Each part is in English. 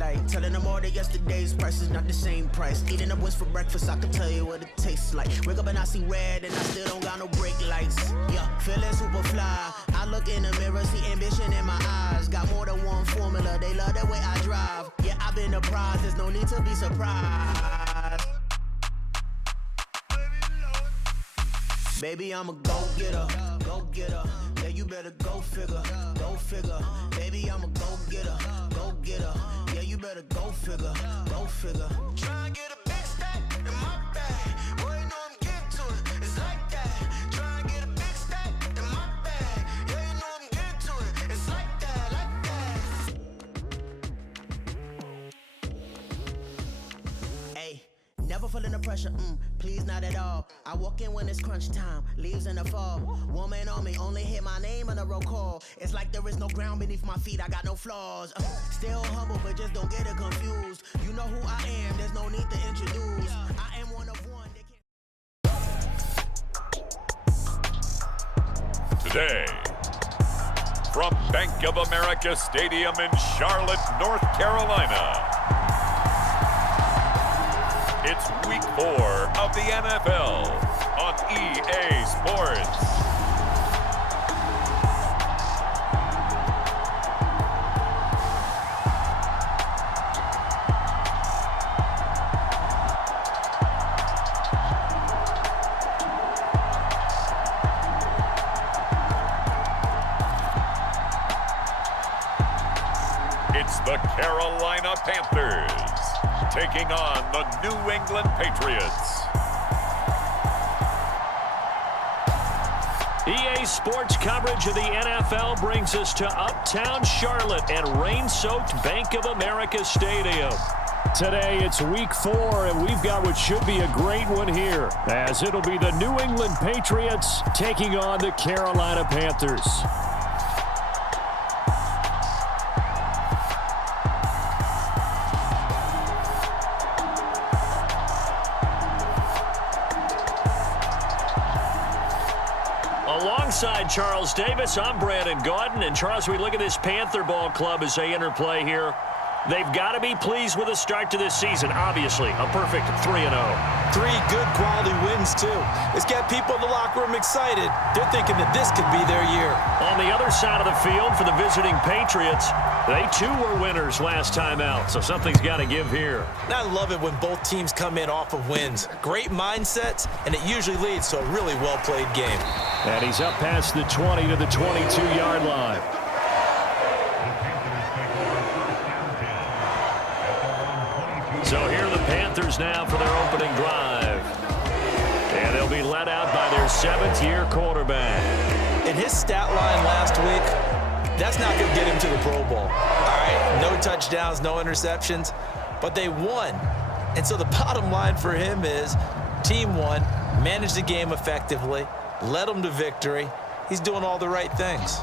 daylight. Telling them all that yesterday's price is not the same price. Eating up wings for breakfast, I can tell you what it tastes like. Wake up and I see red and I still don't got no brake lights. Yeah, feeling super fly. I look in the mirror, see ambition in my eyes. Got more than one formula, they love the way I drive. Yeah, I've been the prize, there's no need to be surprised. Baby, I'm a go-getter, go-getter. Yeah, you better go figure, go figure. Baby, I'm a go-getter, go-getter. Yeah, you better go figure, go figure. Try and get a big stack in my bag. Boy, you know I'm getting to it, it's like that. Try and get a big stack in my bag. Yeah, you know I'm getting to it, it's like that, Hey, never feeling the pressure, please not at all. I walk in when it's crunch time, leaves in the fall. Woman on me, only hit my name on a roll call. It's like there is no ground beneath my feet, I got no flaws. Still humble, but just don't get it confused. You know who I am, there's no need to introduce. I am one of one. Today, from Bank of America Stadium in Charlotte, North Carolina, it's Week 4 of the NFL on EA Sports. It's the Carolina Panthers taking on the New England Patriots. EA Sports coverage of the NFL brings us to Uptown Charlotte and rain-soaked Bank of America Stadium. Today it's Week 4, and we've got what should be a great one here, as it'll be the New England Patriots taking on the Carolina Panthers. Alongside Charles Davis, I'm Brandon Gaudin. And Charles, we look at this Panther ball club as they interplay here. They've got to be pleased with the start to this season. Obviously, a perfect 3-0. 3 good quality wins, too. It's got people in the locker room excited. They're thinking that this could be their year. On the other side of the field for the visiting Patriots, they too were winners last time out, so something's got to give here. And I love it when both teams come in off of wins. Great mindsets, and it usually leads to a really well-played game. And he's up past the 20 to the 22-yard line. So here are the Panthers now for their opening drive. And they'll be led out by their 7th-year quarterback. In his stat line last week, that's not going to get him to the Pro Bowl. All right, no touchdowns, no interceptions, but they won. And so the bottom line for him is team won, managed the game effectively, led them to victory. He's doing all the right things.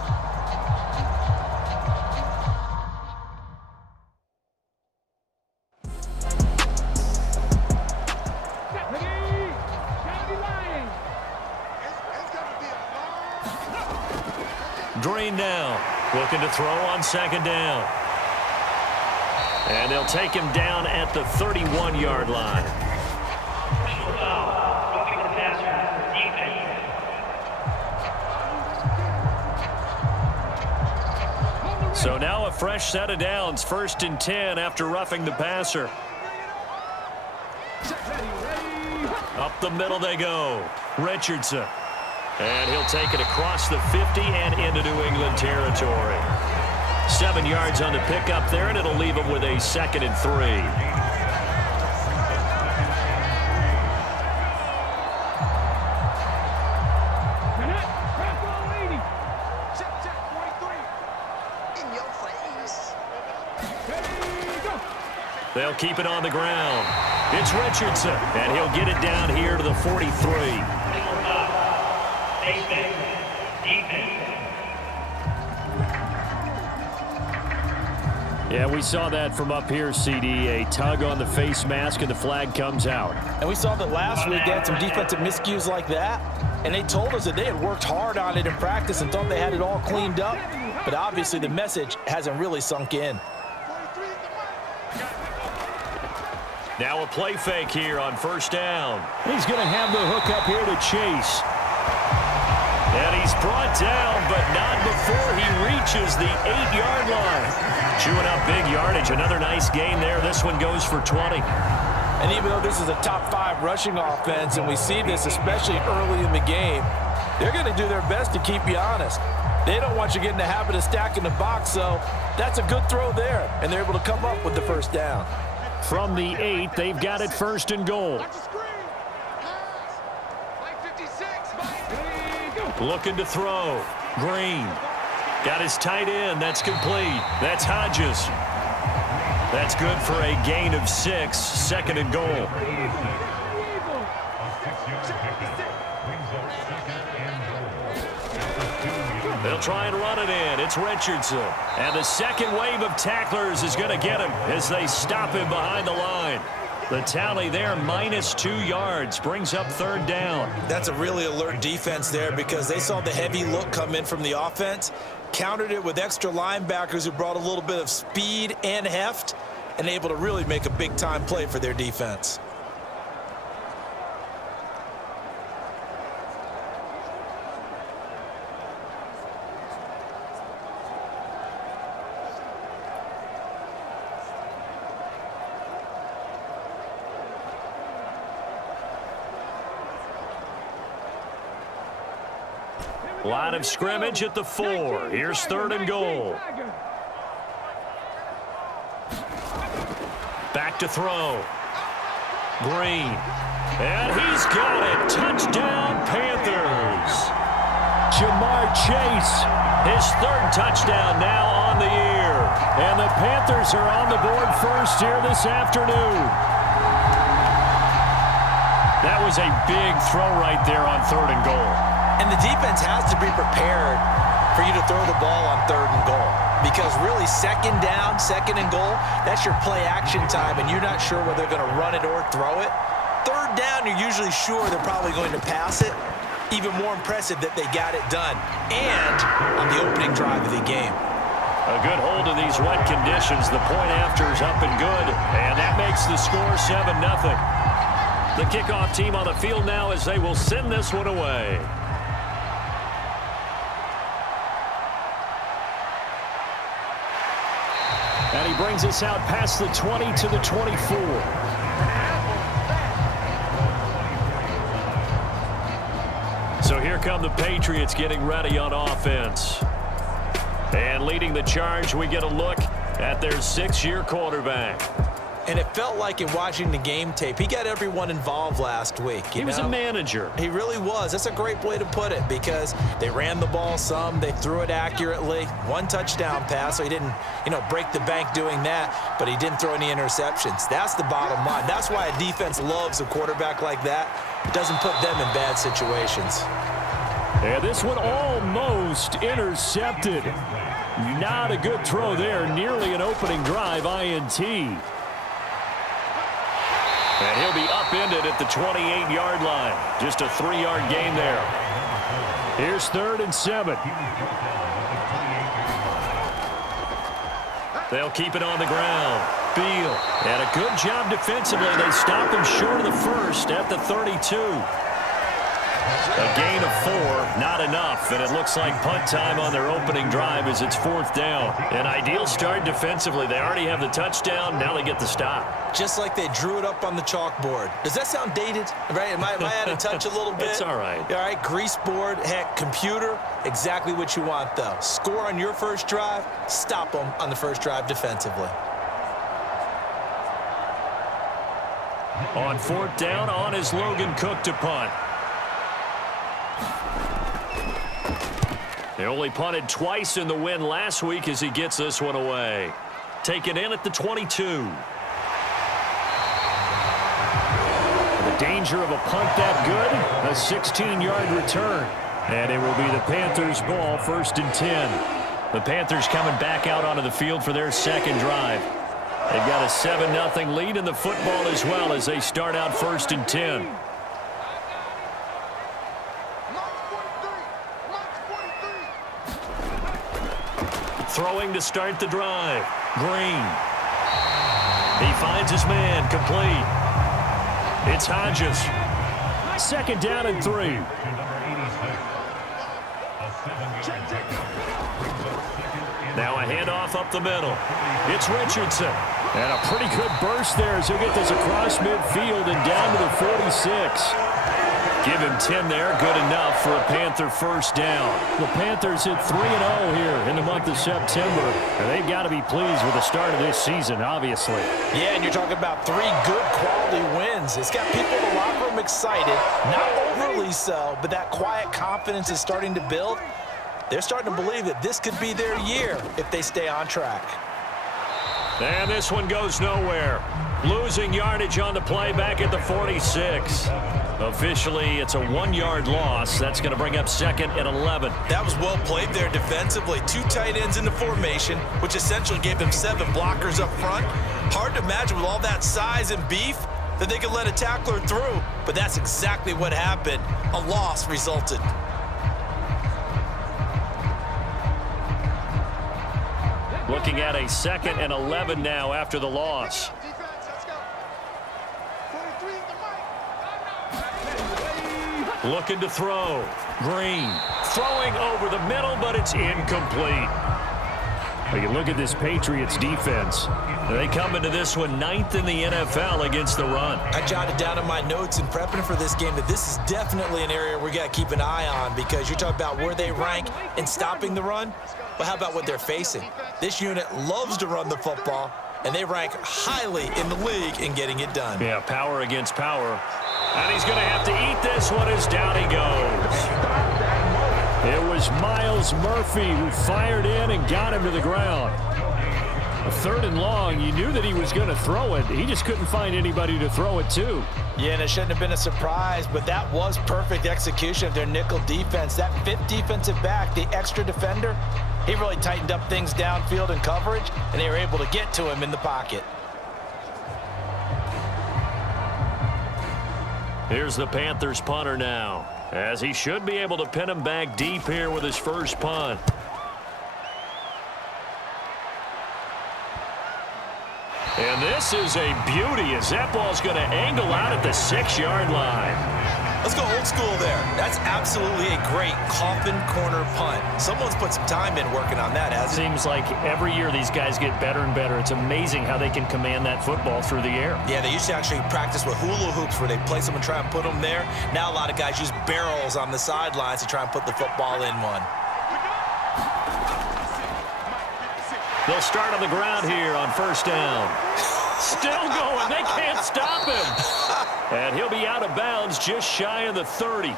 Green now, looking to throw on 2nd down. And they'll take him down at the 31-yard line. So now a fresh set of downs, 1st and 10 after roughing the passer. Up the middle they go. Richardson. And he'll take it across the 50 and into New England territory. 7 yards on the pickup there, and it'll leave him with a 2nd and 3. They'll keep it on the ground. It's Richardson, and he'll get it down here to the 43. Yeah, we saw that from up here, CD. A tug on the face mask, and the flag comes out. And we saw that last week they had some defensive miscues like that, and they told us that they had worked hard on it in practice and thought they had it all cleaned up, but obviously the message hasn't really sunk in. Now a play fake here on first down. He's going to have the hook up here to Chase. And he's brought down, but not before he reaches the 8-yard line. Chewing up big yardage. Another nice gain there. This one goes for 20. And even though this is a top 5 rushing offense, and we see this especially early in the game, they're going to do their best to keep you honest. They don't want you getting the habit of stacking the box, so that's a good throw there. And they're able to come up with the first down. From the 8, they've got it first and goal. Looking to throw. Green. Got his tight end. That's complete. That's Hodges. That's good for a gain of 6. Second and goal. They'll try and run it in. It's Richardson. And the second wave of tacklers is going to get him as they stop him behind the line. The tally there, -2 yards, brings up third down. That's a really alert defense there because they saw the heavy look come in from the offense, countered it with extra linebackers who brought a little bit of speed and heft, and able to really make a big-time play for their defense. Line of scrimmage at the 4. Here's third and goal. Back to throw. Green. And he's got it. Touchdown, Panthers. Jamar Chase, his third touchdown now on the year. And the Panthers are on the board first here this afternoon. That was a big throw right there on third and goal. And the defense has to be prepared for you to throw the ball on third and goal. Because really, second down, second and goal, that's your play action time, and you're not sure whether they're going to run it or throw it. Third down, you're usually sure they're probably going to pass it. Even more impressive that they got it done. And on the opening drive of the game. A good hold of these wet conditions. The point after is up and good. And that makes the score 7-0. The kickoff team on the field now as they will send this one away. And he brings us out past the 20 to the 24. So here come the Patriots getting ready on offense. And leading the charge, we get a look at their 6-year quarterback. And it felt like in watching the game tape, he got everyone involved last week. He was a manager. He really was. That's a great way to put it because they ran the ball some. They threw it accurately. 1 touchdown pass, so he didn't, break the bank doing that, but he didn't throw any interceptions. That's the bottom line. That's why a defense loves a quarterback like that. It doesn't put them in bad situations. And this one almost intercepted. Not a good throw there. Nearly an opening drive INT. And he'll be upended at the 28-yard line. Just a 3-yard gain there. Here's 3rd and 7. They'll keep it on the ground. Beal. And a good job defensively. They stop him short of the first at the 32. A gain of 4, not enough, and it looks like punt time on their opening drive as it's 4th down. An ideal start defensively. They already have the touchdown. Now they get the stop. Just like they drew it up on the chalkboard. Does that sound dated? Right? Am I out of touch a little bit? It's all right. All right, grease board, heck, computer, exactly what you want, though. Score on your first drive, stop them on the first drive defensively. On 4th down, on is Logan Cook to punt. They only punted twice in the win last week as he gets this one away. Taken in at the 22. The danger of a punt that good, a 16-yard return. And it will be the Panthers' ball, 1st and 10. The Panthers coming back out onto the field for their second drive. They've got a 7-0 lead in the football as well as they start out 1st and 10. Throwing to start the drive. Green. He finds his man, complete. It's Hodges. 2nd down and 3. Now a handoff up the middle. It's Richardson. And a pretty good burst there as he'll get this across midfield and down to the 46. Give him 10 there, good enough for a Panther first down. The Panthers hit 3-0 here in the month of September, and they've got to be pleased with the start of this season, obviously. Yeah, and you're talking about 3 good quality wins. It's got people in the locker room excited, not overly so, but that quiet confidence is starting to build. They're starting to believe that this could be their year if they stay on track. And this one goes nowhere. Losing yardage on the play back at the 46. Officially, it's a 1-yard loss. That's going to bring up 2nd and 11. That was well played there defensively. 2 tight ends in the formation, which essentially gave them 7 blockers up front. Hard to imagine with all that size and beef that they could let a tackler through, but that's exactly what happened. A loss resulted. Looking at a 2nd and 11 now after the loss. Looking to throw. Green throwing over the middle, but it's incomplete. You look at this Patriots defense. They come into this one 9th in the NFL against the run. I jotted down in my notes in prepping for this game that this is definitely an area we got to keep an eye on, because you're talking about where they rank in stopping the run. But how about what they're facing? This unit loves to run the football, and they rank highly in the league in getting it done. Yeah, power against power. And he's going to have to eat this one as down he goes. It was Myles Murphy who fired in and got him to the ground. A 3rd and long, you knew that he was going to throw it. He just couldn't find anybody to throw it to. Yeah, and it shouldn't have been a surprise, but that was perfect execution of their nickel defense. That 5th defensive back, the extra defender, he really tightened up things downfield in coverage, and they were able to get to him in the pocket. Here's the Panthers punter now, as he should be able to pin him back deep here with his first punt. And this is a beauty as that ball's going to angle out at the 6-yard line. Let's go old school there. That's absolutely a great coffin corner punt. Someone's put some time in working on that, hasn't it? Seems like every year these guys get better and better. It's amazing how they can command that football through the air. Yeah, they used to actually practice with hula hoops where they place them and try and put them there. Now a lot of guys use barrels on the sidelines to try and put the football in one. They'll start on the ground here on 1st down. Still going. They can't stop him. And he'll be out of bounds just shy of the 30.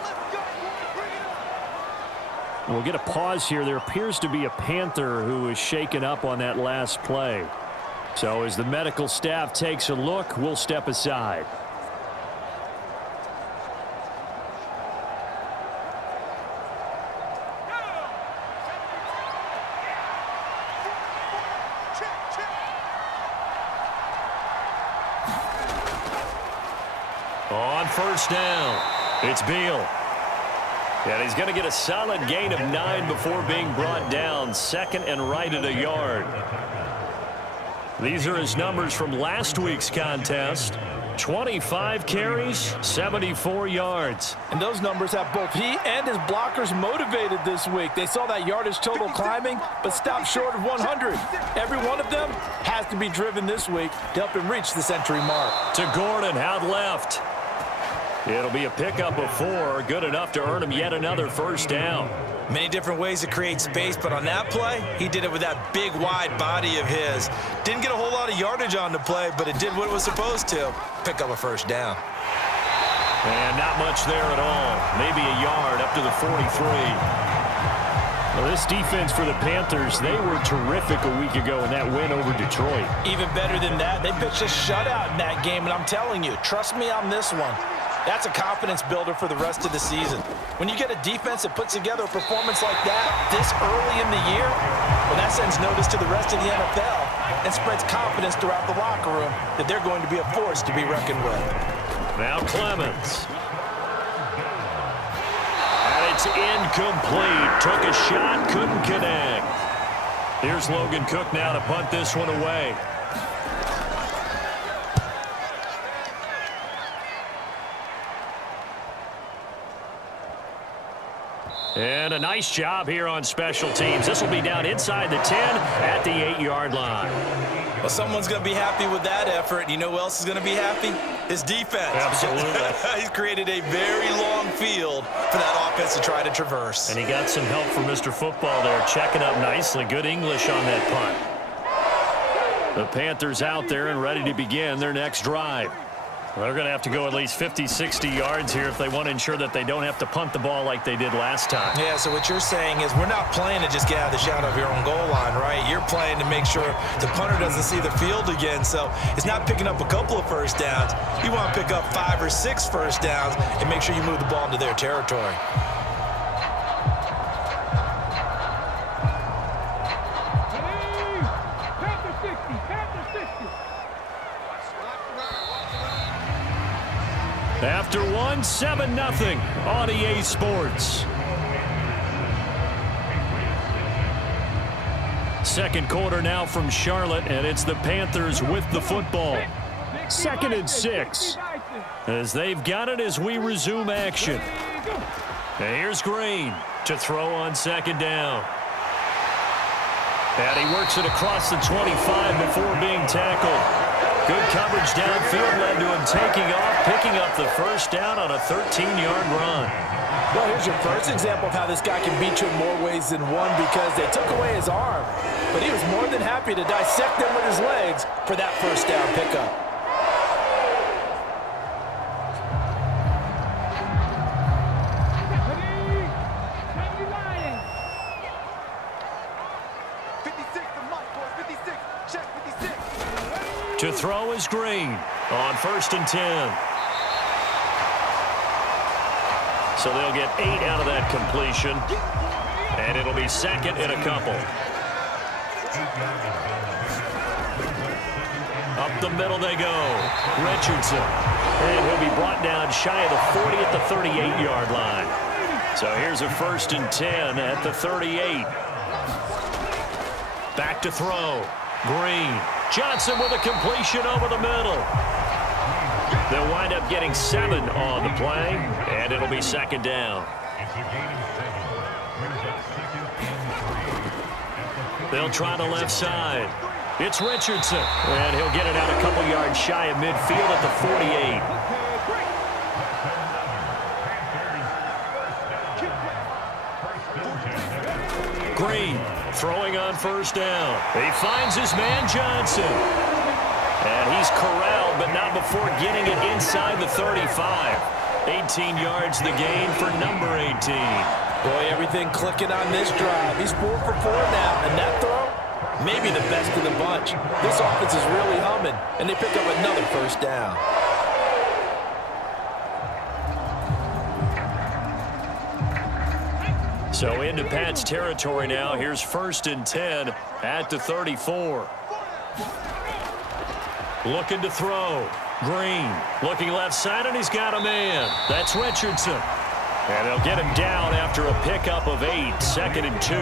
We'll get a pause here. There appears to be a Panther who is shaken up on that last play. So as the medical staff takes a look, we'll step aside. On 1st down, it's Beal. And he's going to get a solid gain of 9 before being brought down. 2nd and right at a yard. These are his numbers from last week's contest. 25 carries, 74 yards. And those numbers have both he and his blockers motivated this week. They saw that yardage total climbing, but stopped short of 100. Every one of them has to be driven this week to help him reach the century mark. To Gordon, out left. It'll be a pickup of 4, good enough to earn him yet another 1st down. Many different ways to create space, but on that play, he did it with that big, wide body of his. Didn't get a whole lot of yardage on the play, but it did what it was supposed to. Pick up a 1st down. And not much there at all. Maybe a yard up to the 43. Well, this defense for the Panthers, they were terrific a week ago in that win over Detroit. Even better than that, they pitched a shutout in that game, and I'm telling you, trust me on this one. That's a confidence builder for the rest of the season. When you get a defense that puts together a performance like that this early in the year, well, that sends notice to the rest of the NFL and spreads confidence throughout the locker room that they're going to be a force to be reckoned with. Now Clemens. And it's incomplete. Took a shot, couldn't connect. Here's Logan Cook now to punt this one away. And a nice job here on special teams. This will be down inside the 10 at the 8-yard line. Well, someone's going to be happy with that effort. You know who else is going to be happy? His defense. Absolutely. He's created a very long field for that offense to try to traverse. And he got some help from Mr. Football there, checking up nicely. Good English on that punt. The Panthers out there and ready to begin their next drive. They're going to have to go at least 50, 60 yards here if they want to ensure that they don't have to punt the ball like they did last time. Yeah, so what you're saying is we're not playing to just get out of the shadow of your own goal line, right? You're playing to make sure the punter doesn't see the field again. So it's not picking up a couple of first downs. You want to pick up 5 or 6 first downs and make sure you move the ball into their territory. After one, 7-0 on EA Sports. Second quarter now from Charlotte, and it's the Panthers with the football. 2nd and 6. As they've got it as we resume action. And here's Green to throw on 2nd down. And he works it across the 25 before being tackled. Good coverage downfield led to him taking off, picking up the first down on a 13-yard run. Well, here's your first example of how this guy can beat you in more ways than one because they took away his arm. But he was more than happy to dissect them with his legs for that first down pickup. To throw is Green on 1st and 10. So they'll get 8 out of that completion. And it'll be 2nd and a couple. Up the middle they go. Richardson. And he'll be brought down shy of the 40 at the 38-yard line. So here's a 1st and 10 at the 38. Back to throw. Green. Johnson with a completion over the middle. They'll wind up getting 7 on the play, and it'll be 2nd down. They'll try the left side. It's Richardson, and he'll get it out a couple yards shy of midfield at the 48. Green. Throwing on 1st down. He finds his man Johnson. And he's corralled, but not before getting it inside the 35. 18 yards the gain for number 18. Boy, everything clicking on this drive. He's 4 for 4 now, and that throw, maybe the best of the bunch. This offense is really humming, and they pick up another first down. So into Pat's territory now. Here's 1st and 10 at the 34. Looking to throw. Green looking left side, and he's got a man. That's Richardson. And they'll get him down after a pickup of 8. 2nd and 2.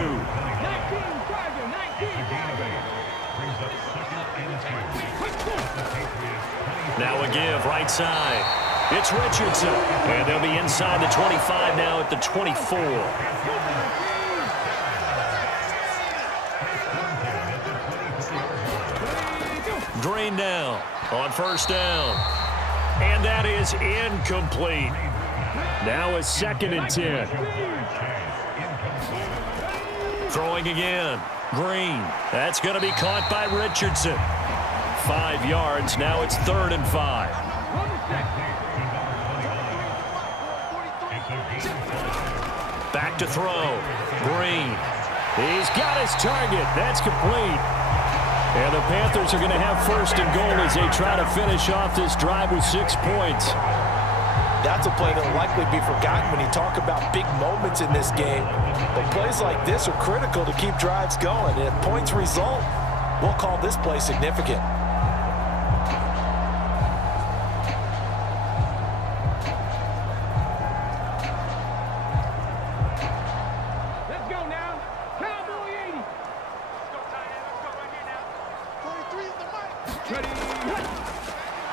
Now a give right side. It's Richardson. And they'll be inside the 25 now at the 24. Green down on 1st down. And that is incomplete. Now it's 2nd and 10. Throwing again. Green. That's going to be caught by Richardson. 5 yards. Now it's 3rd and 5. Back to throw. Green. He's got his target. That's complete. And the Panthers are going to have 1st and goal as they try to finish off this drive with 6 points. That's a play that will likely be forgotten when you talk about big moments in this game. But plays like this are critical to keep drives going. And if points result, we'll call this play significant.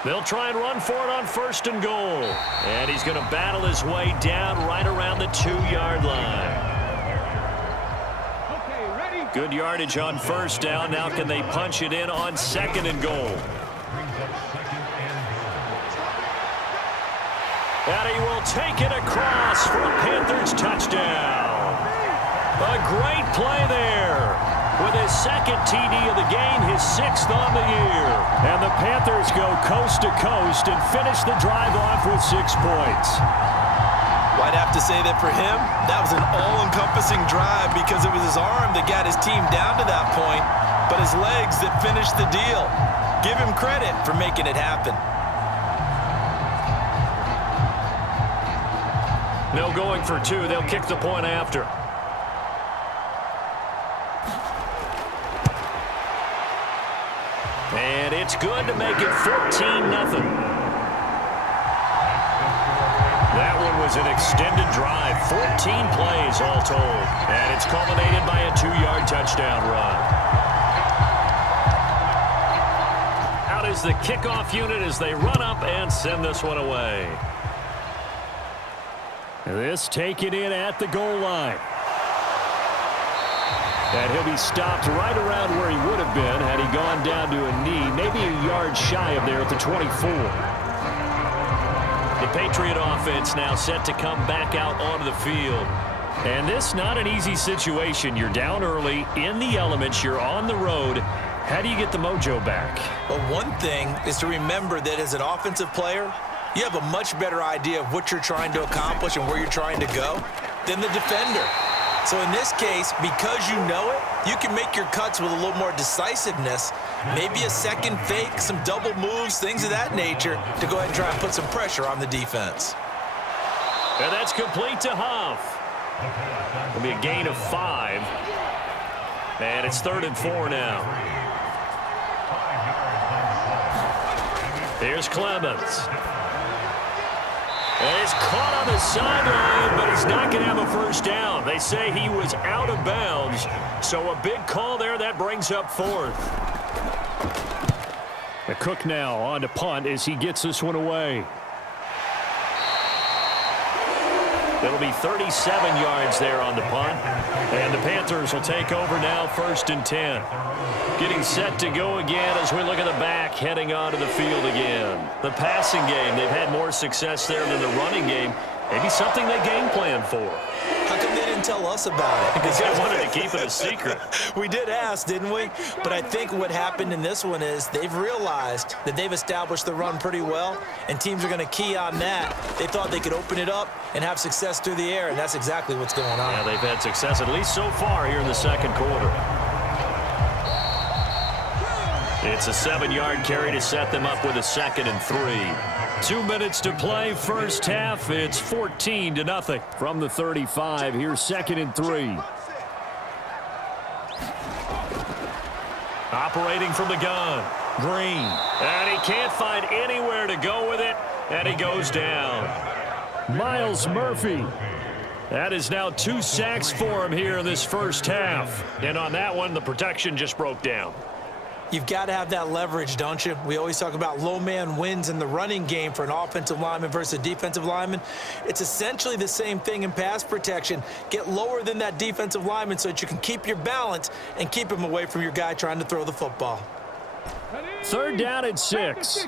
They'll try and run for it on 1st and goal. And he's going to battle his way down right around the 2-yard line. Good yardage on first down. Now can they punch it in on second and goal? And he will take it across for a Panthers touchdown. A great play there. With his second TD of the game, his 6th on the year. And the Panthers go coast to coast and finish the drive off with 6 points. Well, I'd have to say that for him, that was an all-encompassing drive because it was his arm that got his team down to that point, but his legs that finished the deal. Give him credit for making it happen. No going for 2. They'll kick the point after. And it's good to make it 14-0. That one was an extended drive, 14 plays all told. And it's culminated by a 2-yard touchdown run. Out is the kickoff unit as they run up and send this one away. This taken in at the goal line. And he'll be stopped right around where he would have been had he gone down to a knee, maybe a yard shy of there at the 24. The Patriot offense now set to come back out onto the field. And this not an easy situation. You're down early, in the elements, you're on the road. How do you get the mojo back? Well, one thing is to remember that as an offensive player, you have a much better idea of what you're trying to accomplish and where you're trying to go than the defender. So in this case, because you know it, you can make your cuts with a little more decisiveness, maybe a second fake, some double moves, things of that nature, to go ahead and try and put some pressure on the defense. And that's complete to Huff. It'll be a gain of 5. And it's 3rd and 4 now. Here's Clemens. And he's caught on the sideline, but he's not going to have a first down. They say he was out of bounds, so a big call there. That brings up 4th. The Cook now on to punt as he gets this one away. It'll be 37 yards there on the punt. And the Panthers will take over now, 1st and 10. Getting set to go again as we look at the back, heading onto the field again. The passing game, they've had more success there than the running game. Maybe something they game plan for. How come they didn't tell us about it? Because they wanted to keep it a secret. We did ask, didn't we? But I think what happened in this one is they've realized that they've established the run pretty well, and teams are going to key on that. They thought they could open it up and have success through the air, and that's exactly what's going on. Yeah, they've had success at least so far here in the second quarter. It's a 7-yard carry to set them up with a 2nd and 3. 2 minutes to play, first half. It's 14-0 from the 35. Here's 2nd and 3. Operating from the gun, Green. And he can't find anywhere to go with it, and he goes down. Miles Murphy. That is now 2 sacks for him here in this first half. And on that one, the protection just broke down. You've got to have that leverage, don't you? We always talk about low man wins in the running game for an offensive lineman versus a defensive lineman. It's essentially the same thing in pass protection. Get lower than that defensive lineman so that you can keep your balance and keep him away from your guy trying to throw the football. 3rd down and 6.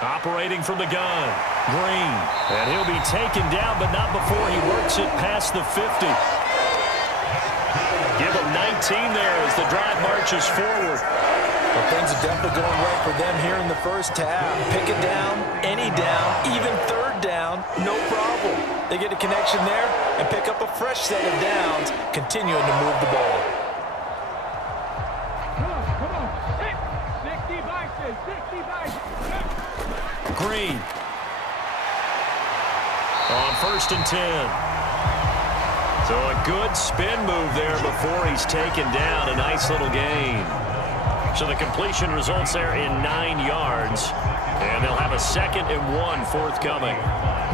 Operating from the gun, Green. And he'll be taken down, but not before he works it past the 50. Give him 19 there as the drive marches forward. Well, things are definitely going right for them here in the first half. Pick it down, any down, even 3rd down, no problem. They get a connection there and pick up a fresh set of downs, continuing to move the ball. Green. On 1st and 10. So a good spin move there before he's taken down. A nice little gain. So the completion results there in 9 yards. And they'll have a 2nd and 1 forthcoming.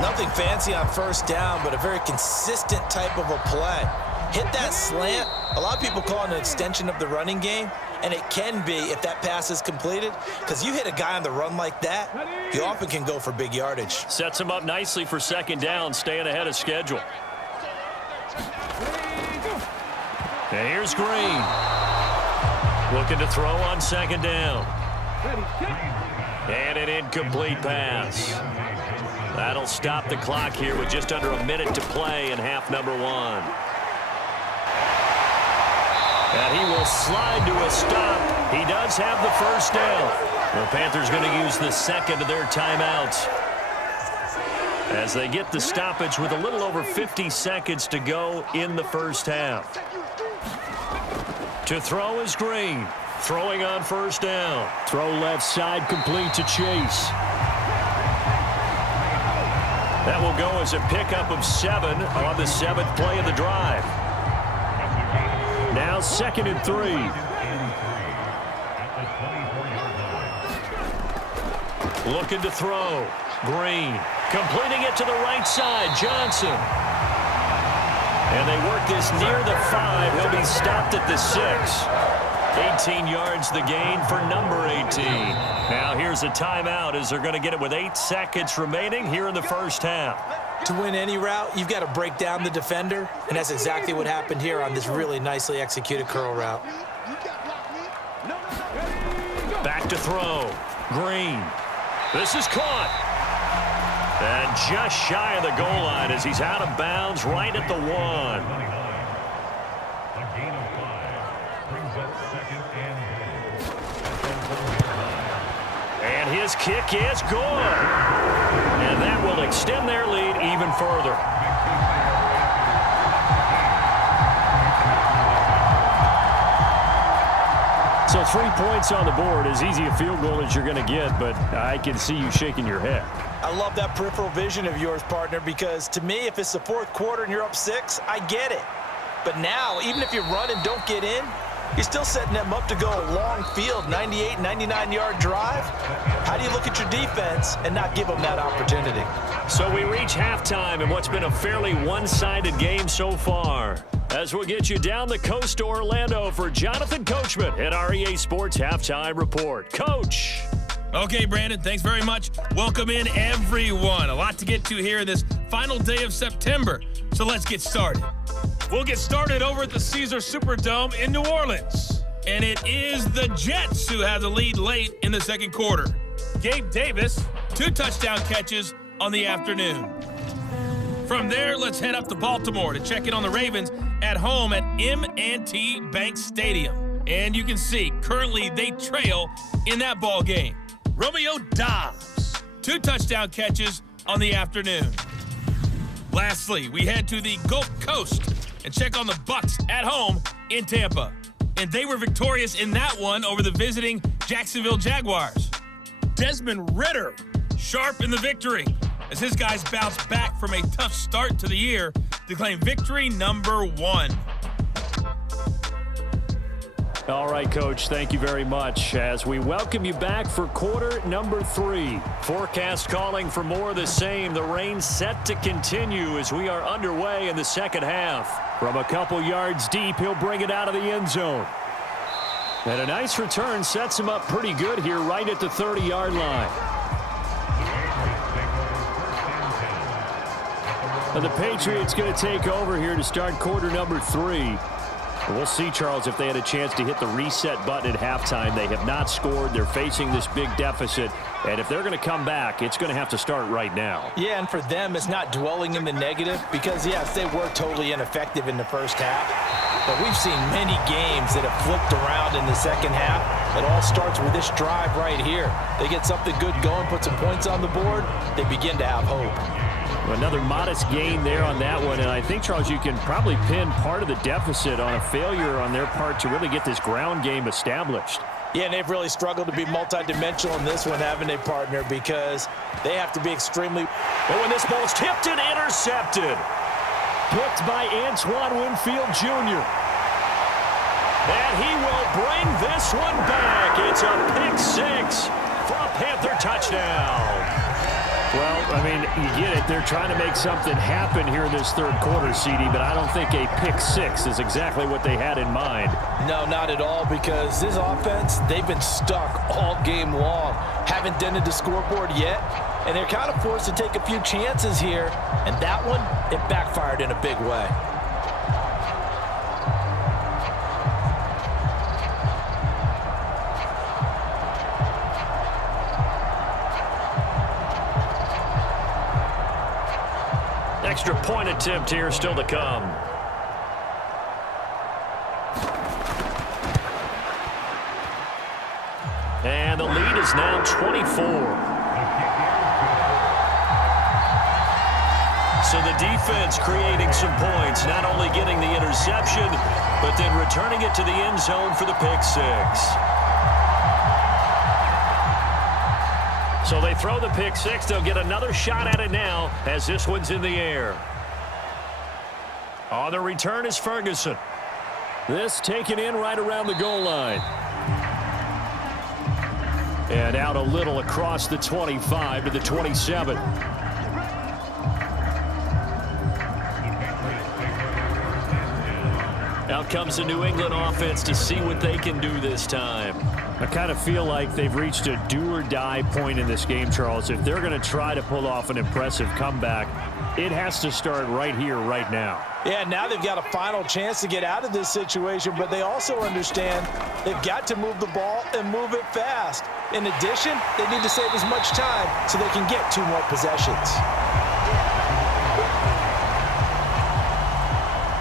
Nothing fancy on 1st down, but a very consistent type of a play. Hit that slant. A lot of people call it an extension of the running game. And it can be if that pass is completed, because you hit a guy on the run like that, he often can go for big yardage. Sets him up nicely for second down, staying ahead of schedule. And here's Green. Looking to throw on second down. And an incomplete pass. That'll stop the clock here with just under a minute to play in half number 1. And he will slide to a stop. He does have the first down. The Panthers going to use the second of their timeouts as they get the stoppage with a little over 50 seconds to go in the first half. To throw is Green. Throwing on first down. Throw left side complete to Chase. That will go as a pickup of 7 on the 7th play of the drive. Now 2nd and 3. Looking to throw. Green. Completing it to the right side. Johnson. And they work this near the 5. He'll be stopped at the 6. 18 yards the gain for number 18. Now here's a timeout as they're going to get it with 8 seconds remaining here in the first half. To win any route, you've got to break down the defender, and that's exactly what happened here on this really nicely executed curl route. Back to throw. Green. This is caught. And just shy of the goal line as he's out of bounds right at the 1. And his kick is good. And that will extend their lead even further. So 3 points on the board, as easy a field goal as you're going to get, but I can see you shaking your head. I love that peripheral vision of yours, partner, because to me, if it's the 4th quarter and you're up 6, I get it. But now, even if you run and don't get in, you're still setting them up to go a long field, 98, 99-yard drive. How do you look at your defense and not give them that opportunity? So we reach halftime in what's been a fairly one-sided game so far. As we'll get you down the coast to Orlando for Jonathan Coachman at our EA Sports Halftime Report. Coach. Okay, Brandon, thanks very much. Welcome in, everyone. A lot to get to here this final day of September. So let's get started. We'll get started over at the Caesars Superdome in New Orleans. And it is the Jets who have the lead late in the second quarter. Gabe Davis, 2 touchdown catches on the afternoon. From there, let's head up to Baltimore to check in on the Ravens at home at M&T Bank Stadium. And you can see, currently they trail in that ball game. Romeo Doubs, 2 touchdown catches on the afternoon. Lastly, we head to the Gulf Coast and check on the Bucs at home in Tampa. And they were victorious in that one over the visiting Jacksonville Jaguars. Desmond Ridder, sharp in the victory, as his guys bounce back from a tough start to the year to claim victory number 1. All right, Coach, thank you very much as we welcome you back for quarter number 3. Forecast calling for more of the same. The rain set to continue as we are underway in the second half. From a couple yards deep, he'll bring it out of the end zone. And a nice return sets him up pretty good here right at the 30-yard line. And the Patriots going to take over here to start quarter number 3. We'll see, Charles, if they had a chance to hit the reset button at halftime. They have not scored. They're facing this big deficit. And if they're going to come back, it's going to have to start right now. Yeah, and for them, it's not dwelling in the negative because, yes, they were totally ineffective in the first half. But we've seen many games that have flipped around in the second half. It all starts with this drive right here. They get something good going, put some points on the board, they begin to have hope. Another modest gain there on that one, and I think, Charles, you can probably pin part of the deficit on a failure on their part to really get this ground game established. Yeah, and they've really struggled to be multidimensional in this one, haven't they, partner, because they have to be extremely... And when this ball's tipped and intercepted, picked by Antoine Winfield Jr. And he will bring this one back. It's a pick 6 for a Panther touchdown. Well, I mean, you get it. They're trying to make something happen here in this third quarter, CD, but I don't think a pick six is exactly what they had in mind. No, not at all, because this offense, they've been stuck all game long. Haven't dented the scoreboard yet, and they're kind of forced to take a few chances here, and that one, it backfired in a big way. Extra point attempt here still to come. And the lead is now 24. So the defense creating some points, not only getting the interception, but then returning it to the end zone for the pick six. So they throw the pick six. They'll get another shot at it now as this one's in the air. On the return is Ferguson. This taken in right around the goal line. And out a little across the 25 to the 27. Out comes the New England offense to see what they can do this time. I kind of feel like they've reached a do-or-die point in this game, Charles. If they're going to try to pull off an impressive comeback, it has to start right here, right now. Yeah, now they've got a final chance to get out of this situation, but they also understand they've got to move the ball and move it fast. In addition, they need to save as much time so they can get 2 more possessions.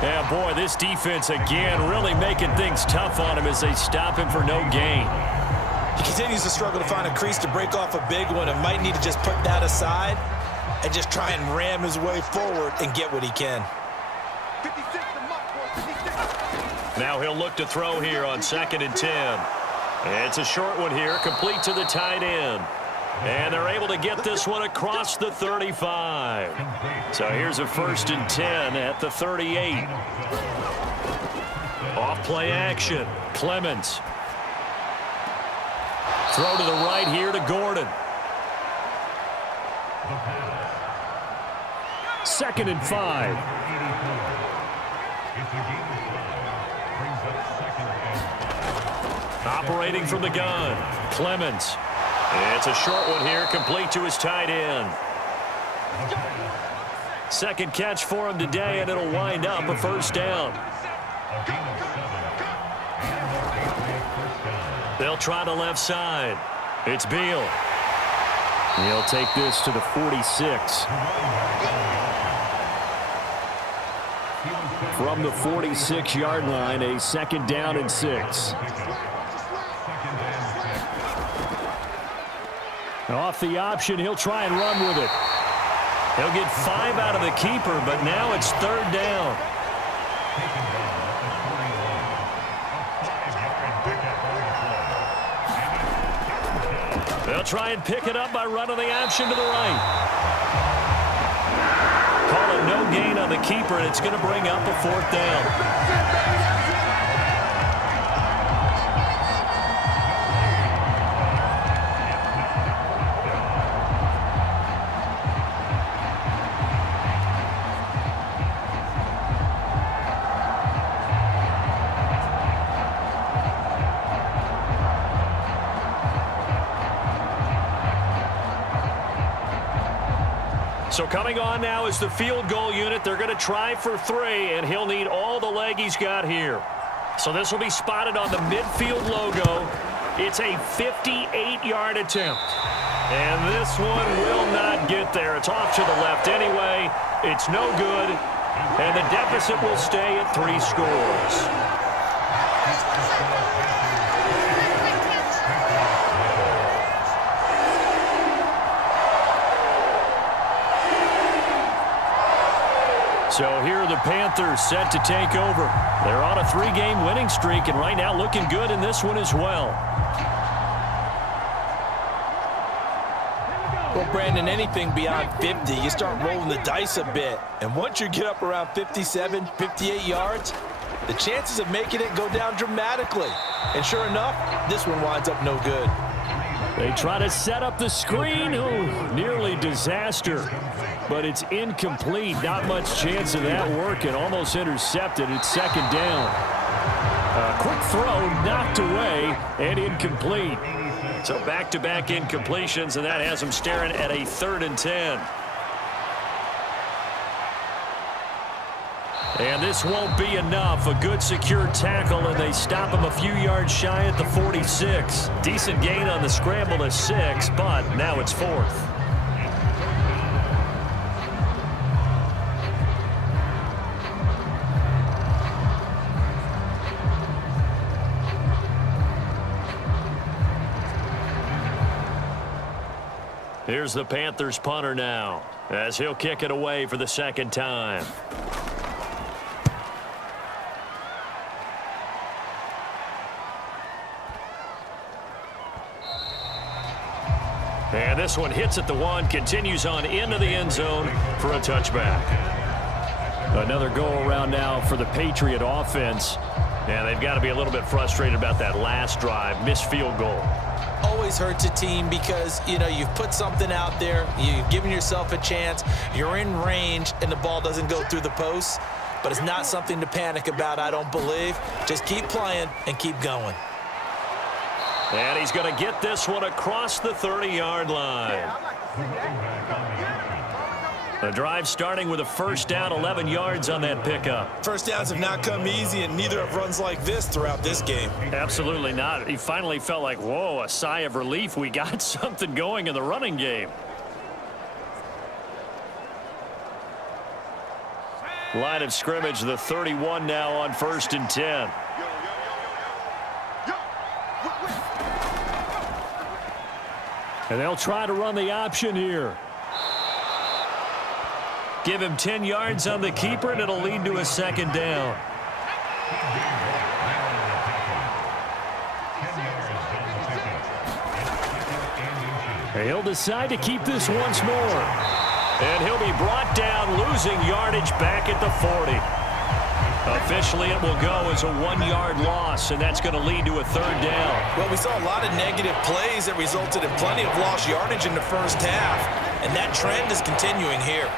Yeah, boy, this defense again really making things tough on him as they stop him for no gain. He continues to struggle to find a crease to break off a big one and might need to just put that aside and just try and ram his way forward and get what he can. Now he'll look to throw here on 2nd and 10. It's a short one here, complete to the tight end. And they're able to get this one across the 35. So here's a 1st and 10 at the 38. Off play action. Clemens. Throw to the right here to Gordon. 2nd and 5. Operating from the gun. Clemens. It's a short one here, complete to his tight end. 2nd catch for him today, and it'll wind up a 1st down. They'll try the left side. It's Beal. He'll take this to the 46. From the 46-yard line, a 2nd down and 6. Off the option, he'll try and run with it. He'll get 5 out of the keeper, but now it's 3rd down. They'll try and pick it up by running the option to the right. Call it no gain on the keeper, and it's going to bring up a 4th down. So coming on now is the field goal unit. They're going to try for 3, and he'll need all the leg he's got here. So this will be spotted on the midfield logo. It's a 58-yard attempt. And this one will not get there. It's off to the left anyway. It's no good. And the deficit will stay at 3 scores. So here are the Panthers set to take over. They're on a 3-game winning streak, and right now looking good in this one as well. Well, Brandon, anything beyond 50, you start rolling the dice a bit. And once you get up around 57, 58 yards, the chances of making it go down dramatically. And sure enough, this one winds up no good. They try to set up the screen. Oh, nearly disaster. But it's incomplete. Not much chance of that working. Almost intercepted. It's second down. A quick throw knocked away and incomplete. So back-to-back incompletions, and that has them staring at a 3rd and 10. And this won't be enough. A good secure tackle, and they stop him a few yards shy at the 46. Decent gain on the scramble to 6, but now it's 4th. Here's the Panthers punter now, as he'll kick it away for the 2nd time. And this one hits at the 1, continues on into the end zone for a touchback. Another go-around now for the Patriot offense. And they've got to be a little bit frustrated about that last drive, missed field goal. Always hurts a team because, you know, you've put something out there, you've given yourself a chance, you're in range, and the ball doesn't go through the posts. But it's not something to panic about, I don't believe. Just keep playing and keep going. And he's going to get this one across the 30-yard line. The drive starting with a 1st down, 11 yards on that pickup. First downs have not come easy, and neither have runs like this throughout this game. Absolutely not. He finally felt like, whoa, a sigh of relief. We got something going in the running game. Line of scrimmage, the 31 now on 1st and 10. And they'll try to run the option here. Give him 10 yards on the keeper, and it'll lead to a 2nd down. He'll decide to keep this once more. And he'll be brought down, losing yardage back at the 40. Officially, it will go as a 1-yard loss, and that's going to lead to a 3rd down. Well, we saw a lot of negative plays that resulted in plenty of lost yardage in the first half, and that trend is continuing here.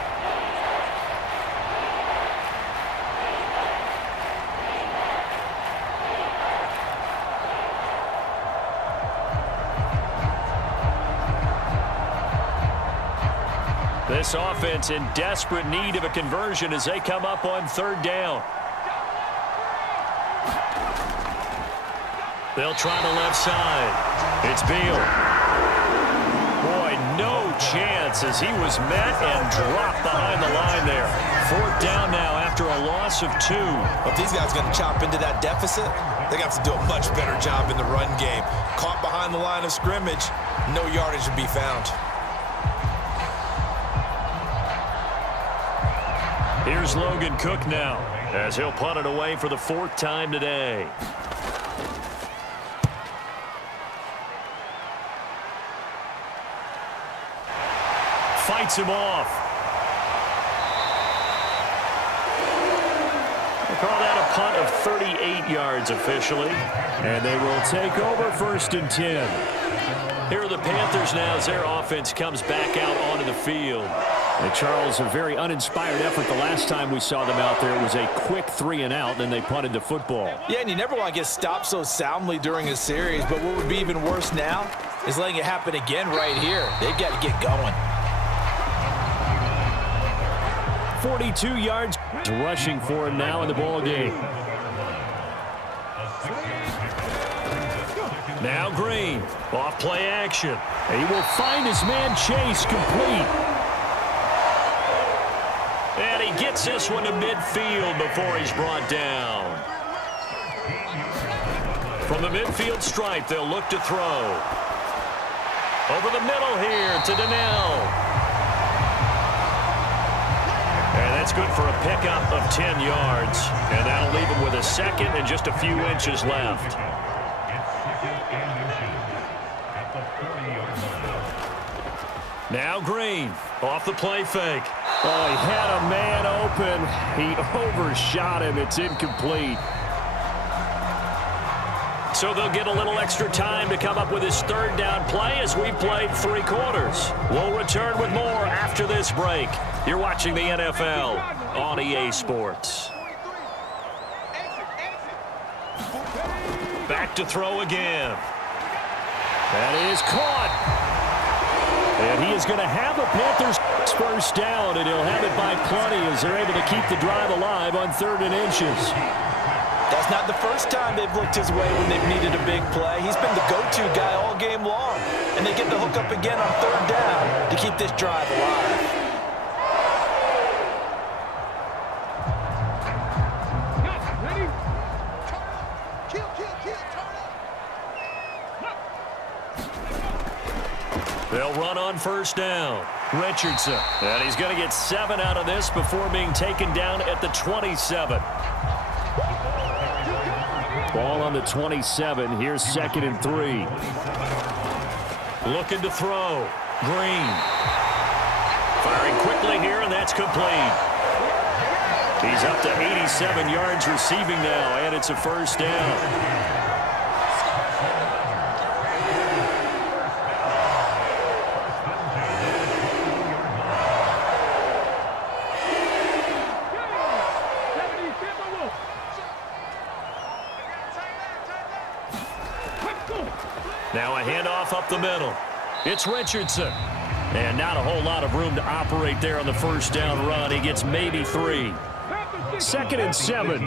This offense in desperate need of a conversion as they come up on 3rd down. They'll try the left side. It's Beal. Boy, no chance as he was met and dropped behind the line there. 4th down now after a loss of 2. If these guys are going to chop into that deficit, they're going to have to do a much better job in the run game. Caught behind the line of scrimmage, no yardage to be found. Here's Logan Cook now as he'll punt it away for the 4th time today. Fights him off. We'll call that a punt of 38 yards officially. And they will take over 1st and 10. Here are the Panthers now as their offense comes back out onto the field. And Charles, a very uninspired effort the last time we saw them out there. It was a quick 3-and-out, and they punted the football. Yeah, and you never want to get stopped so soundly during a series, but what would be even worse now is letting it happen again right here. They've got to get going. 42 yards rushing for him now in the ball game. Now Green, off play action. He will find his man Chase complete. And he gets this one to midfield before he's brought down. From the midfield stripe, they'll look to throw. Over the middle here to Donnell. And that's good for a pickup of 10 yards. And that'll leave him with a 2nd and just a few inches left. Now Green, off the play fake. Oh, he had a man open. He overshot him. It's incomplete. So they'll get a little extra time to come up with his third down play as we played 3 quarters. We'll return with more after this break. You're watching the NFL on EA Sports. Back to throw again. That is caught. And he is going to have a Panthers first down, and he'll have it by plenty as they're able to keep the drive alive on 3rd and inches. That's not the first time they've looked his way when they've needed a big play. He's been the go-to guy all game long. And they get the hook up again on 3rd down to keep this drive alive. They'll run on first down. Richardson. And he's going to get 7 out of this before being taken down at the 27. Ball on the 27. Here's 2nd and 3. Looking to throw. Green. Firing quickly here, and that's complete. He's up to 87 yards receiving now, and it's a first down. Now a handoff up the middle. It's Richardson. And not a whole lot of room to operate there on the first down run. He gets maybe 3. 2nd and 7.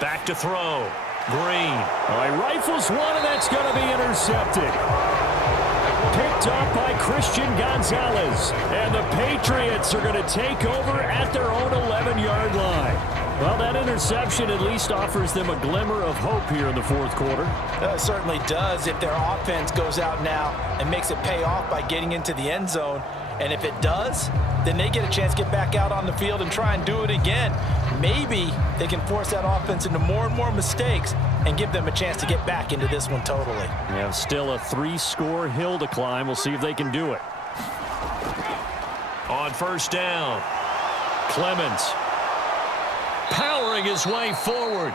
Back to throw. Green. Well, he rifles one, and that's going to be intercepted. Picked off by Christian Gonzalez. And the Patriots are going to take over at their own 11-yard line. Well, that interception at least offers them a glimmer of hope here in the 4th quarter. It certainly does if their offense goes out now and makes it pay off by getting into the end zone. And if it does, then they get a chance to get back out on the field and try and do it again. Maybe they can force that offense into more and more mistakes and give them a chance to get back into this one totally. They have still a 3-score hill to climb. We'll see if they can do it. On first down, Clemens powering his way forward.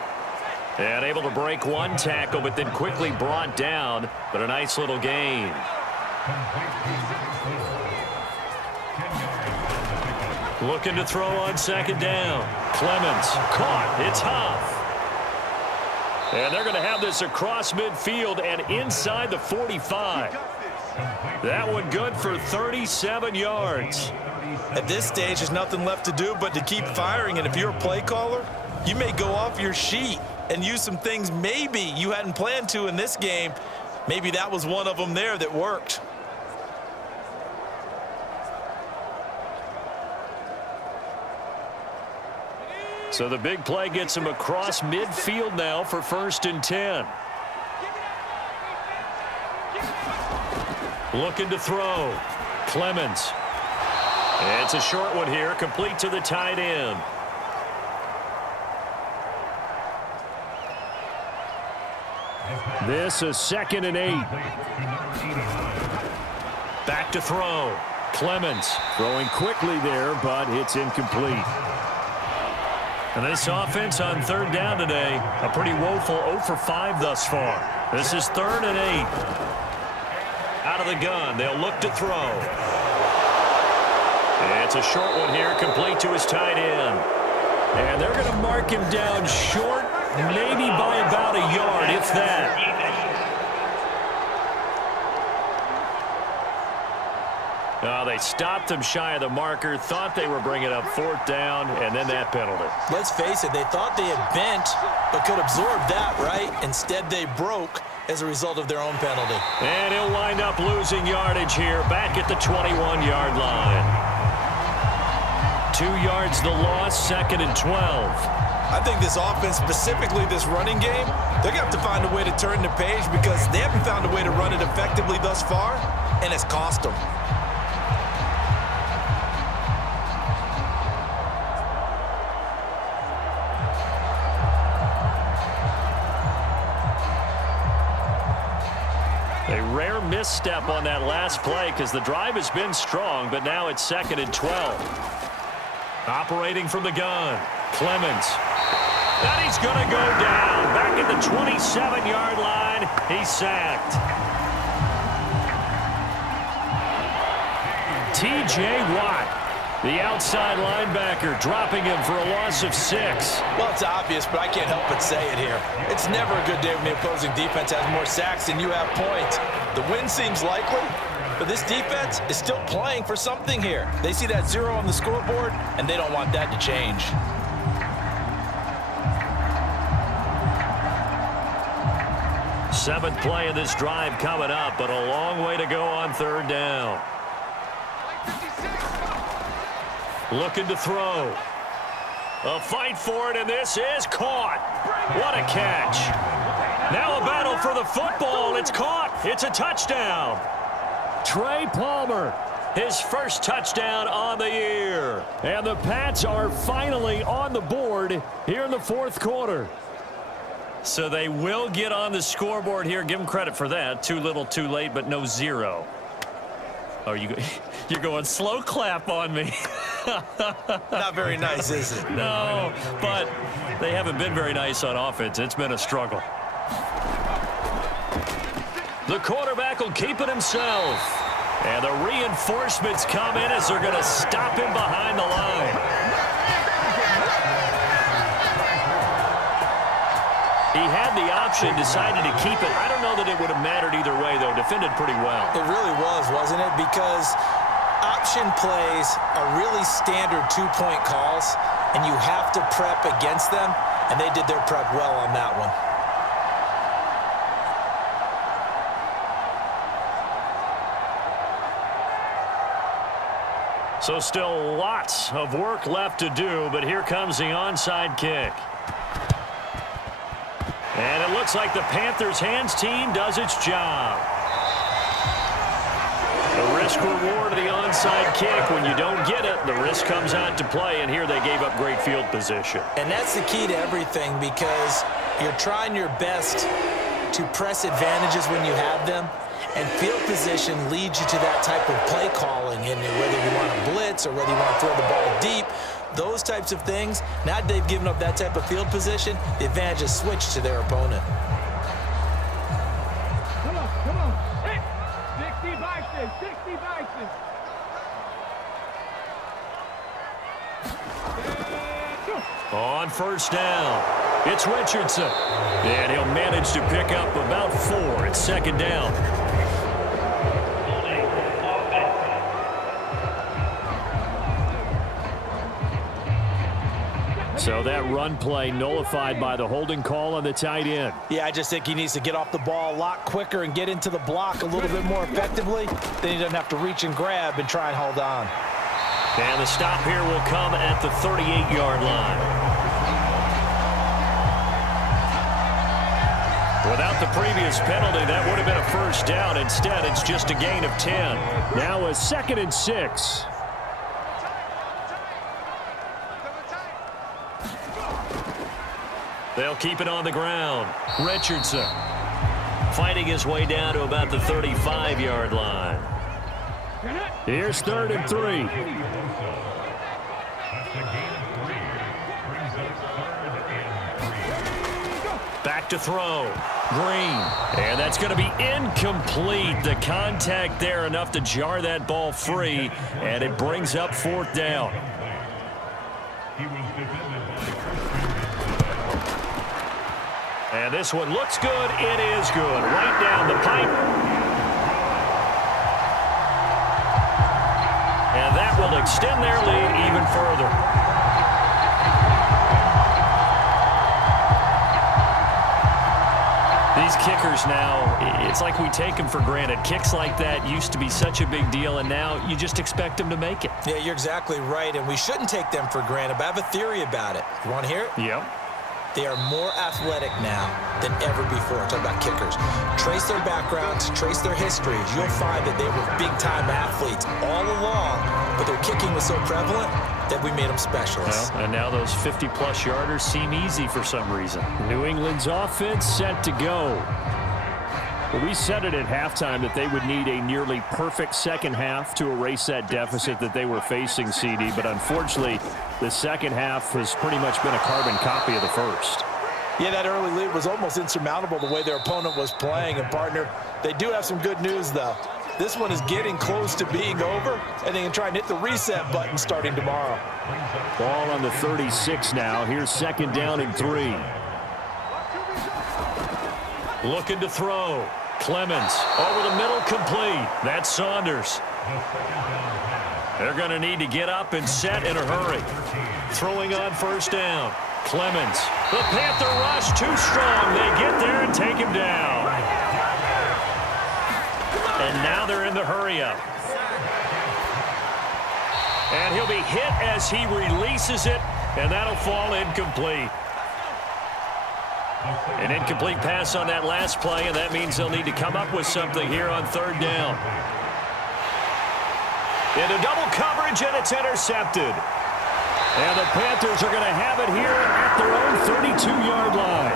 And able to break one tackle, but then quickly brought down. But a nice little gain. Looking to throw on 2nd down. Clemens caught. It's Huff. And they're going to have this across midfield and inside the 45. That one good for 37 yards. At this stage, there's nothing left to do but to keep firing. And if you're a play caller, you may go off your sheet and use some things maybe you hadn't planned to in this game. Maybe that was one of them there that worked. So the big play gets him across midfield now for 1st and 10. Looking to throw. Clemens. It's a short one here, complete to the tight end. This is 2nd and 8. Back to throw. Clemens throwing quickly there, but it's incomplete. And this offense on 3rd down today, a pretty woeful 0 for 5 thus far. This is 3rd and 8. Out of the gun, they'll look to throw. It's a short one here, complete to his tight end. And they're going to mark him down short, maybe by about a yard, if that. They stopped him shy of the marker, thought they were bringing up 4th down, and then that penalty. Let's face it, they thought they had bent, but could absorb that, right? Instead, they broke as a result of their own penalty. And he'll wind up losing yardage here, back at the 21-yard line. 2 yards the loss, 2nd and 12. I think this offense, specifically this running game, they're going to have to find a way to turn the page because they haven't found a way to run it effectively thus far, and it's cost them. A rare misstep on that last play because the drive has been strong, but now it's 2nd and 12. Operating from the gun, Clemens. And he's going to go down. Back at the 27-yard line, he's sacked. T.J. Watt, the outside linebacker, dropping him for a loss of 6. Well, it's obvious, but I can't help but say it here. It's never a good day when the opposing defense has more sacks than you have points. The win seems likely, but this defense is still playing for something here. They see that 0 on the scoreboard, and they don't want that to change. Seventh play of this drive coming up, but a long way to go on 3rd down. Looking to throw. A fight for it, and this is caught. What a catch. Now a battle for the football. It's caught. It's a touchdown. Trey Palmer, his first touchdown on the year. And the Pats are finally on the board here in the 4th quarter. So they will get on the scoreboard here. Give them credit for that. Too little, too late, but no 0. Oh, you're going slow clap on me. Not very nice, is it? No, but they haven't been very nice on offense. It's been a struggle. The quarterback will keep it himself. And the reinforcements come in as they're going to stop him behind the line. He had the option, decided to keep it. I don't know that it would have mattered either way, though. Defended pretty well. It really was, wasn't it? Because option plays are really standard 2-point calls, and you have to prep against them, and they did their prep well on that one. So still lots of work left to do, but here comes the onside kick. And it looks like the Panthers' hands team does its job. The risk-reward of the onside kick. When you don't get it, the risk comes out to play, and here they gave up great field position. And that's the key to everything, because you're trying your best to press advantages when you have them, and field position leads you to that type of play calling, and whether you want to blitz or whether you want to throw the ball deep, those types of things. Now that they've given up that type of field position, the advantage is switched to their opponent. Come on. Hey, 60 Bison. On 1st down, it's Richardson. And he'll manage to pick up about 4. It's 2nd down. So that run play nullified by the holding call on the tight end. Yeah, I just think he needs to get off the ball a lot quicker and get into the block a little bit more effectively. Then he doesn't have to reach and grab and try and hold on. And the stop here will come at the 38-yard line. Without the previous penalty, that would have been a 1st down. Instead, it's just a gain of 10. Now a 2nd and 6. They'll keep it on the ground. Richardson fighting his way down to about the 35-yard line. Here's 3rd and 3. Back to throw. Green. And that's going to be incomplete. The contact there enough to jar that ball free, and it brings up 4th down. And this one looks good. It is good. Right down the pipe. And that will extend their lead even further. These kickers now, it's like we take them for granted. Kicks like that used to be such a big deal, and now you just expect them to make it. Yeah, you're exactly right, and we shouldn't take them for granted, but I have a theory about it. You want to hear it? Yep. They are more athletic now than ever before. I'm talking about kickers. Trace their backgrounds, trace their histories. You'll find that they were big-time athletes all along, but their kicking was so prevalent that we made them specialists. Well, and now those 50-plus yarders seem easy for some reason. New England's offense set to go. Well, we said it at halftime that they would need a nearly perfect second half to erase that deficit that they were facing, CD. But unfortunately, the second half has pretty much been a carbon copy of the first. Yeah, that early lead was almost insurmountable the way their opponent was playing. And, partner, they do have some good news, though. This one is getting close to being over, and they can try and hit the reset button starting tomorrow. Ball on the 36 now. Here's second down and 3. Looking to throw. Clemens over the middle, complete. That's Saunders. They're going to need to get up and set in a hurry. Throwing on first down. Clemens. The Panther rush too strong. They get there and take him down. And now they're in the hurry up. And he'll be hit as he releases it, and that'll fall incomplete. An incomplete pass on that last play, and that means they'll need to come up with something here on third down. Into double coverage, and it's intercepted. And the Panthers are going to have it here at their own 32-yard line.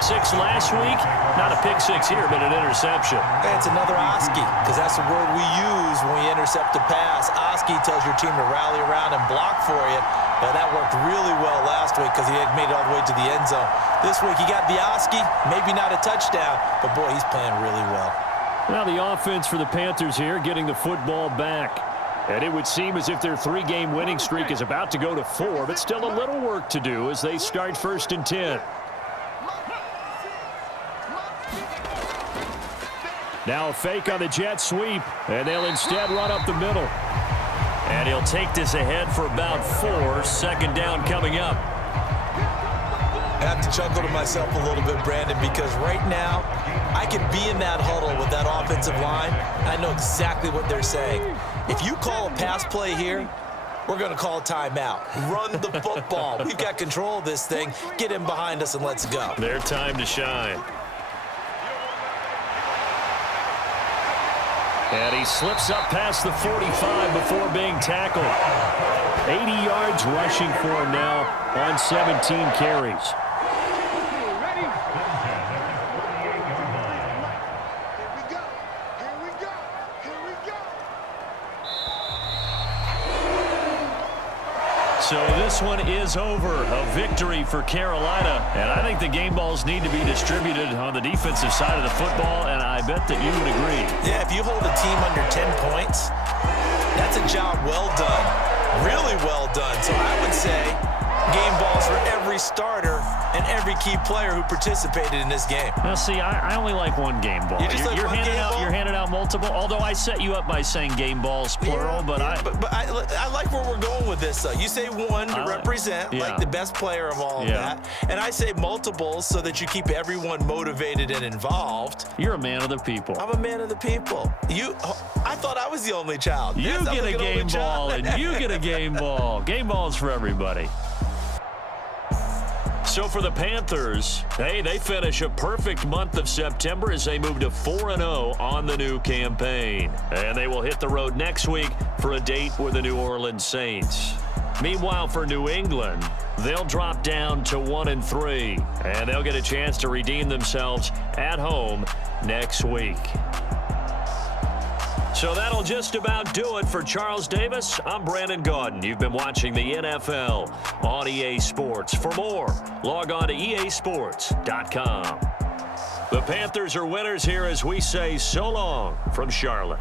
6 last week, not a pick 6 here, but an interception. It's another Oski, because that's the word we use when we intercept a pass. Oski tells your team to rally around and block for you. Well, that worked really well last week because he had made it all the way to the end zone. This week he got the Oski, maybe not a touchdown, but boy, he's playing really well. Now the offense for the Panthers here getting the football back. And it would seem as if their 3-game winning streak is about to go to 4, but still a little work to do as they start first and 10. Now a fake on the jet sweep, and they'll instead run up the middle. And he'll take this ahead for about 4. Second down coming up. I have to chuckle to myself a little bit, Brandon, because right now I can be in that huddle with that offensive line. I know exactly what they're saying. If you call a pass play here, we're going to call a timeout. Run the football. We've got control of this thing. Get him behind us and let's go. Their time to shine. And he slips up past the 45 before being tackled. 80 yards rushing for him now on 17 carries. So this one is over. A victory for Carolina. And I think the game balls need to be distributed on the defensive side of the football, and I bet that you would agree. Yeah, if you hold a team under 10 points, that's a job well done. Really well done. So I would say game balls for every starter and every key player who participated in this game. Now, see, I only like one game ball. You're handing out multiple, although I set you up by saying game balls, plural. Yeah, but I like where we're going with this, though. You say one to represent, like the best player of all of that. And I say multiples so that you keep everyone motivated and involved. You're a man of the people. I'm a man of the people. I thought I was the only child. You get a game ball, and you get a game ball. Game balls for everybody. So for the Panthers, hey, they finish a perfect month of September as they move to 4-0 on the new campaign. And they will hit the road next week for a date with the New Orleans Saints. Meanwhile, for New England, they'll drop down to 1-3, and they'll get a chance to redeem themselves at home next week. So that'll just about do it for Charles Davis. I'm Brandon Gaudin. You've been watching the NFL on EA Sports. For more, log on to easports.com. The Panthers are winners here as we say so long from Charlotte.